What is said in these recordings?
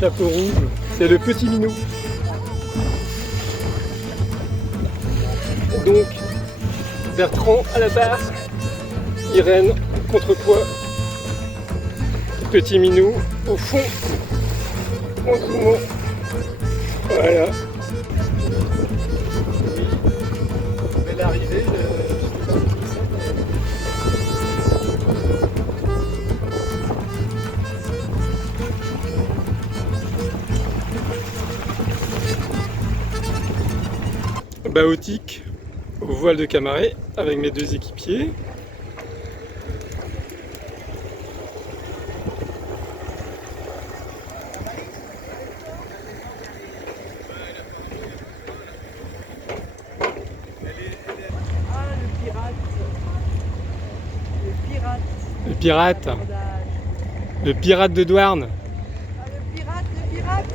Chapeau rouge, c'est le petit minou. Donc, Bertrand à la barre, Irène contrepoids, petit minou au fond, en zoomant. Voilà. Belle arrivée. Baotique au voile de Camaret avec mes deux équipiers. Le pirate. Le pirate de Douarn. Ah, le pirate, le pirate.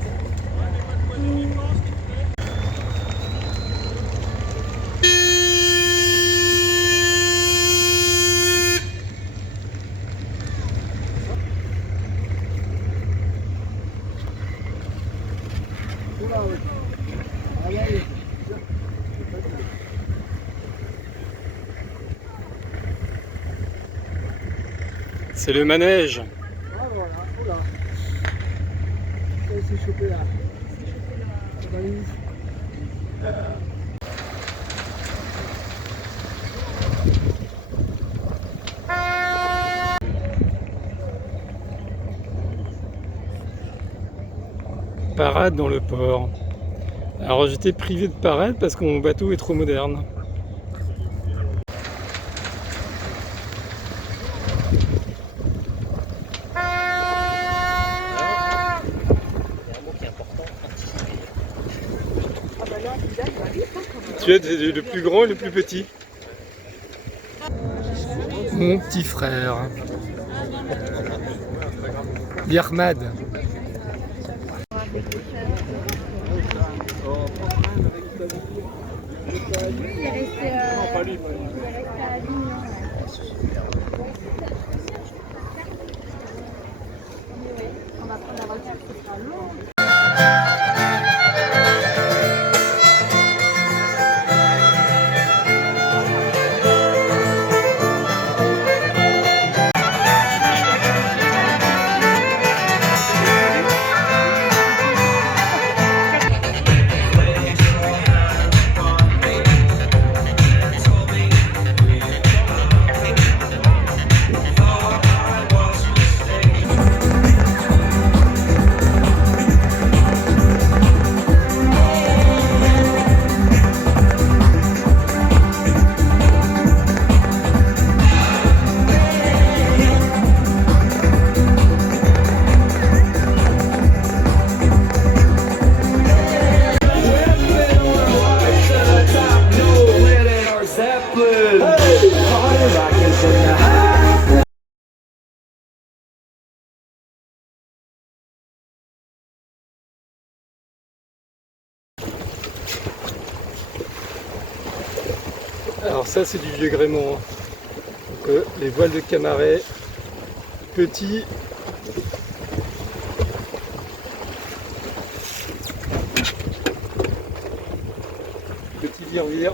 C'est le manège. Ah voilà, oula. Ça s'est chopé là. Parade dans le port. Alors j'étais privé de parade parce que mon bateau est trop moderne. Tu es le plus grand et le plus petit. Mon petit frère. Birmad. Lui, il est resté à Avignon. On va prendre la voiture, ce sera long. Alors ça c'est du vieux gréement. Donc, les voiles de Camaret, petits. Petit vire-vire.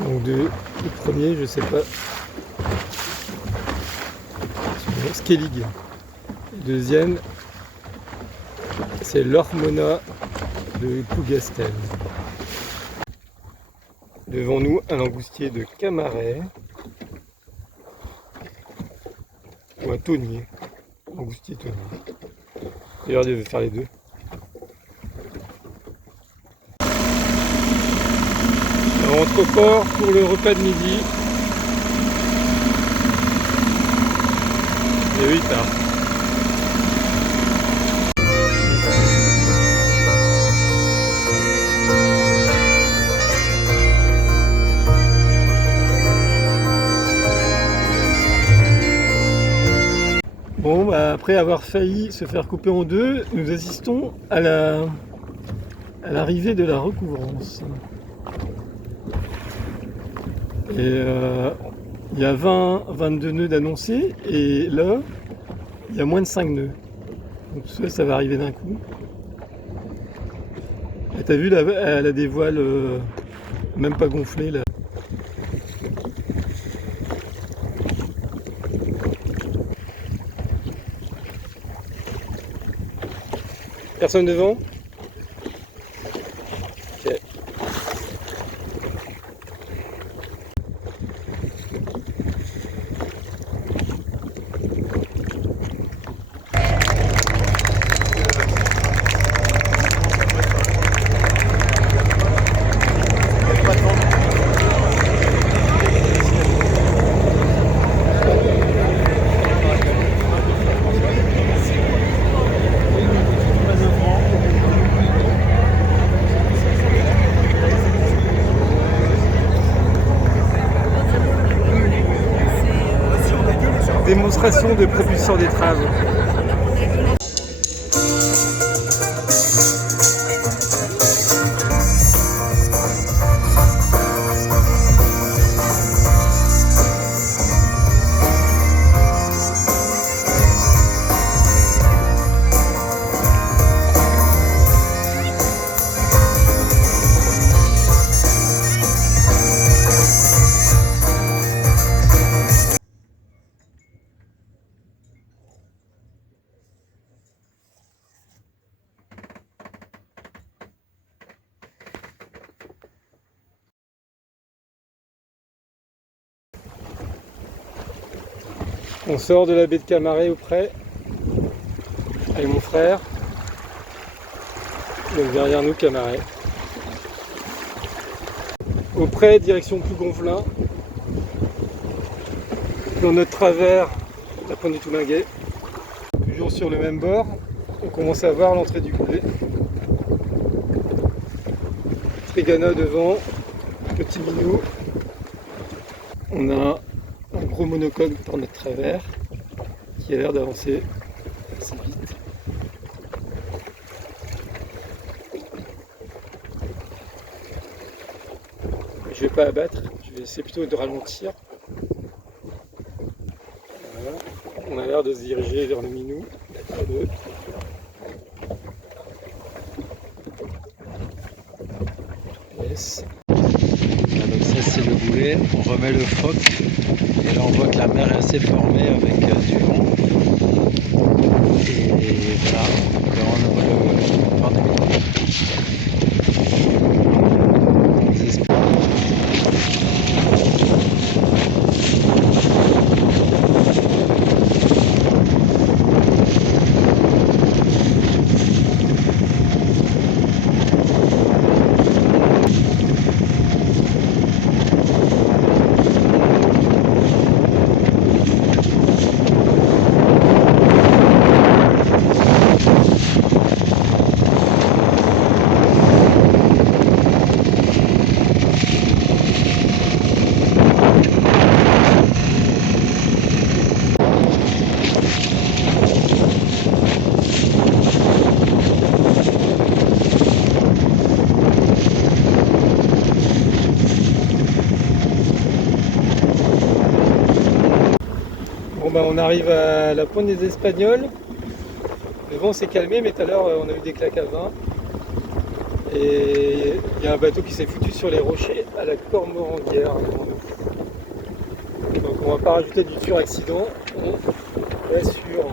Donc le premier, je sais pas. Skellig. Le deuxième, c'est l'Hormona de Plougastel. Devant nous, un langoustier de Camaret. Ou un tonnier. Langoustier tonnier. D'ailleurs, il devait faire les deux. On rentre au port pour le repas de midi. Et eux, ils partent. Bon, bah, après avoir failli se faire couper en deux, nous assistons à l'arrivée de la recouvrance. Et il y a 22 nœuds d'annoncés et là, il y a moins de 5 nœuds. Donc tout ça, ça va arriver d'un coup. Et t'as vu, là, elle a des voiles même pas gonflées là. Personne devant? Ok. Démonstration de propulsion d'étrave. On sort de la baie de Camaret au près avec mon frère. Donc derrière nous Camaret. Au près, direction Plougonvelin. Dans notre travers, la pointe du Toulinguet. Toujours sur le même bord, on commence à voir l'entrée du goulet. Trigana devant, petit minou. On a un gros monocoque par notre travers qui a l'air d'avancer assez vite. Je vais pas abattre, je vais essayer plutôt de ralentir. Voilà. On a l'air de se diriger vers le minou. Yes. Donc ça c'est le boulet, on remet le phoque et là on voit que la mer est assez formée avec du vent. Et voilà, donc là on voit le phare de minou. Bon bah on arrive à la pointe des Espagnols. Le vent s'est calmé, mais tout à l'heure on a eu des claques à vent. Et il y a un bateau qui s'est foutu sur les rochers à la Cormorandière. Donc on va pas rajouter du suraccident, on rassure.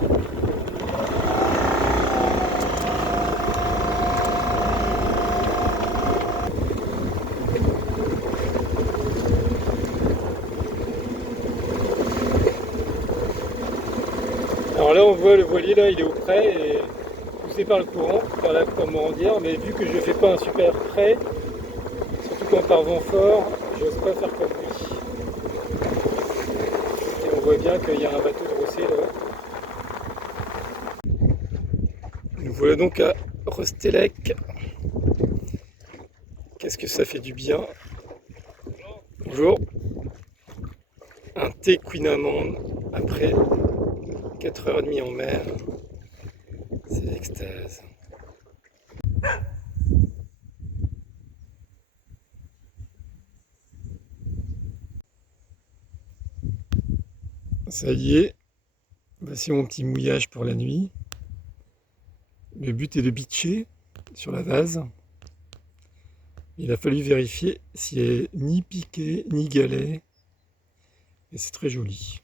Alors là on voit le voilier là, il est au près et poussé par le courant vers la Cormorandière, mais vu que je fais pas un super près, surtout quand par vent fort, j'ose pas faire comme lui. Et on voit bien qu'il y a un bateau drossé là. Nous voilà donc à Rostelec. Qu'est-ce que ça fait du bien. Bonjour. Un thé Queen Amande après 4h30 en mer. C'est l'extase. Ça y est, voici mon petit mouillage pour la nuit. Le but est de bitcher sur la vase. Il a fallu vérifier s'il n'est ni piqué ni galet. Et c'est très joli.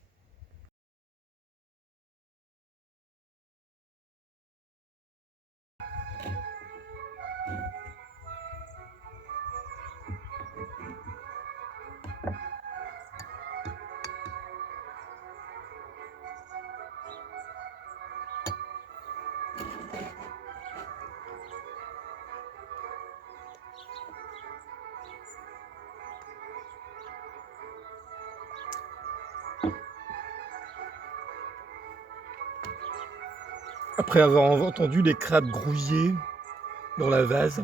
Après avoir entendu les crabes grouiller dans la vase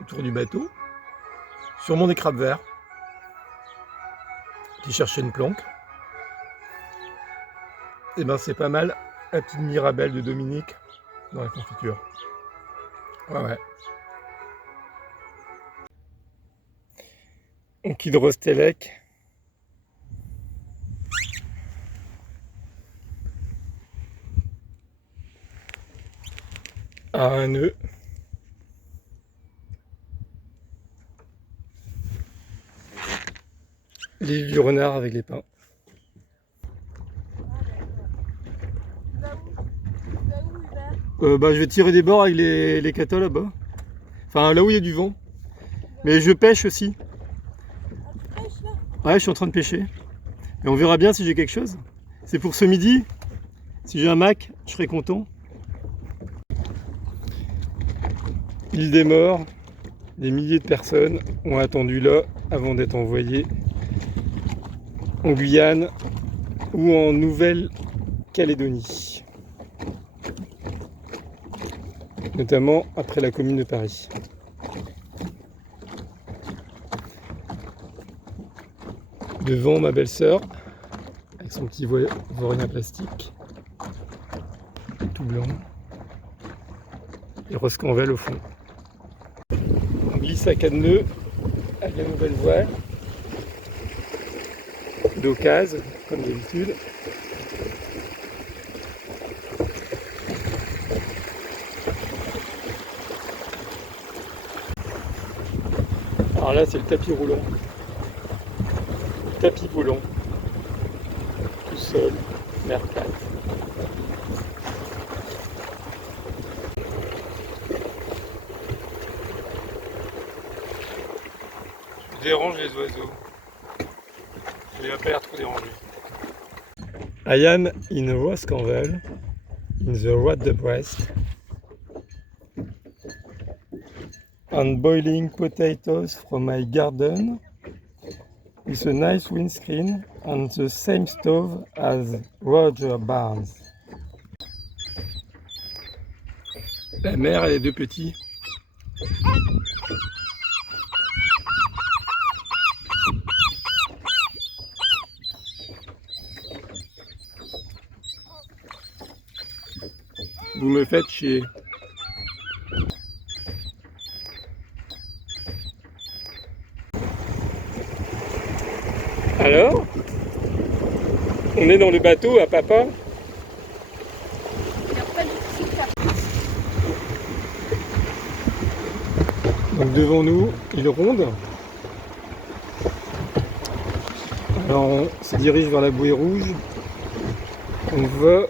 autour du bateau, sûrement des crabes verts qui cherchaient une planque, et ben c'est pas mal la petite mirabelle de Dominique dans la confiture. Ouais. Onky de Rostelec. À un nœud. L'île du renard avec les pins. Je vais tirer des bords avec les catas là-bas. Enfin là où il y a du vent. Mais je pêche aussi. Ouais, je suis en train de pêcher. Et on verra bien si j'ai quelque chose. C'est pour ce midi. Si j'ai un mac, je serai content. Île des Morts. Des milliers de personnes ont attendu là avant d'être envoyées en Guyane ou en Nouvelle-Calédonie. Notamment après la Commune de Paris. Devant ma belle-sœur, avec son petit vaurien plastique, tout blanc, et Roscanvel au fond. On glisse à cadeneux avec la nouvelle voile, d'occasion, comme d'habitude. Alors là, c'est le tapis roulant. Tapis volant, tout seul, mer plate. Je dérange les oiseaux. Il va pas l'air trop dérangé. I am in Roscanvel, in the Roi de Brest, and boiling potatoes from my garden. With a nice windscreen on the same stove as Roger Barnes. La mère et les deux petits. Vous me faites chier. Alors, on est dans le bateau à papa. Donc devant nous, il ronde. Alors on se dirige vers la bouée rouge. On va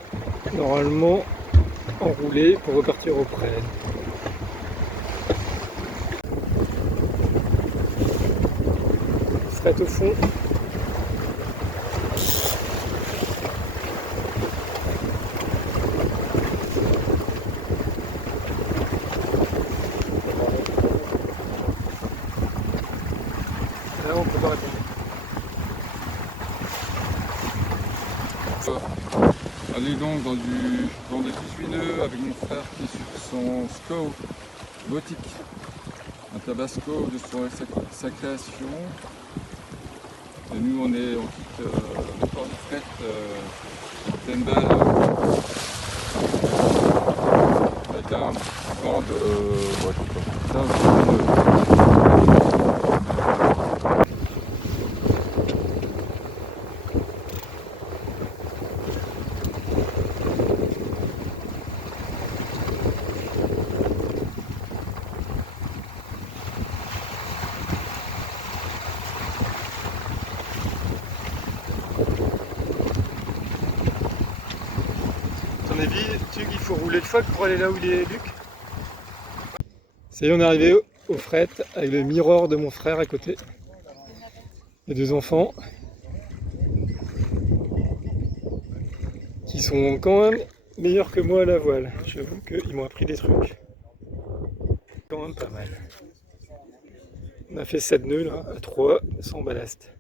normalement enrouler pour repartir au près. Fret au fond. Là on peut pas répondre. On est donc dans des essuie-nœuds avec mon frère qui est sur son SCO Boutique, un tabasco de sa création. Et nous on quitte le port de fret Tendal avec un vent vide, il faut rouler le phoque pour aller là où il est Luc. Ça y est, on est arrivé au fret avec le mirror de mon frère à côté. Les deux enfants qui sont quand même meilleurs que moi à la voile. J'avoue qu'ils m'ont appris des trucs. Quand même pas mal. On a fait 7 nœuds là, à 3, sans ballast.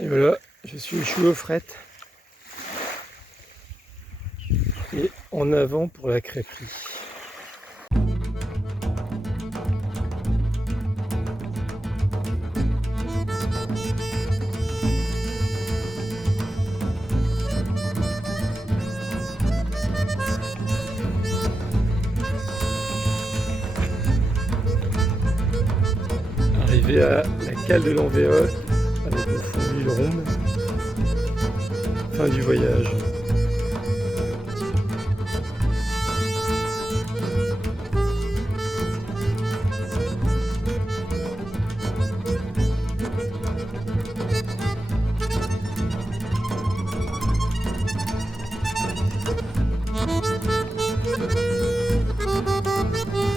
Et voilà, je suis échoué au fret. Et en avant pour la crêperie. Arrivé à la cale de l'Envéole avec au fond l'île ronde. Fin du voyage.